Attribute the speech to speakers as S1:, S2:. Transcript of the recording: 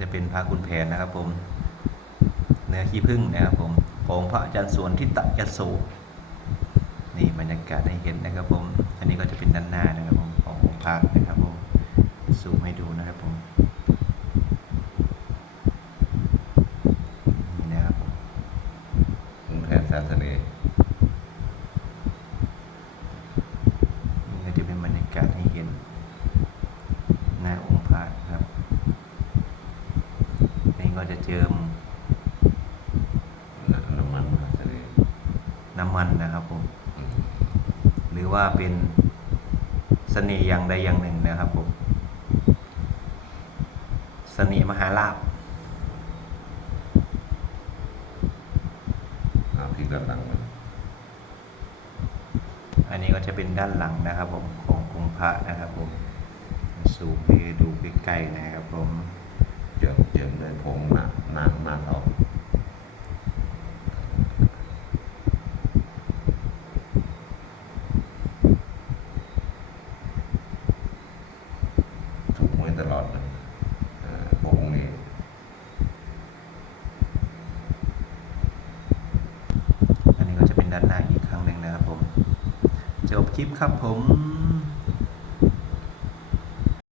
S1: จะเป็นพระคุณแผนนะครับผมเนื้อขี้ผึ้งนะครับผมของพระอาจารย์สวนทิตยโสนี่บรรยากาศให้เห็นนะครับผม อันนี้ก็จะเป็นด้านหน้านะครับผมขององค์พระนะครับผมซูมให้ดูนะครับผมนี่นะครับผมคุณแผนศาสนีนี่ก็จะเป็นบรรยากาศให้เห็นหน้าองค์พระครับ ก็จะเจิม
S2: น้ำมันศาสนี
S1: น้ำมันนะครับผม อืมหรือว่าเป็นเสน่ห์อย่างใดอย่างหนึ่งนะครับผม เสน่ห์มหาลาภ
S2: เอาพลิกด้านหลังมัน
S1: อันนี้ก็จะเป็นด้านหลังนะครับผมขององค์พระนะครับผม สูมให้ดูใกล้ๆนะครับผม เจิมเจิมด้วยผงหนักหนักมากออก
S2: ถูกไว้ตล อดเลยพวกนี้
S1: อันนี้ก็จะเป็นด้านหน้าอีกครั้งหนึ่งนะครับผมจบคลิปครับผม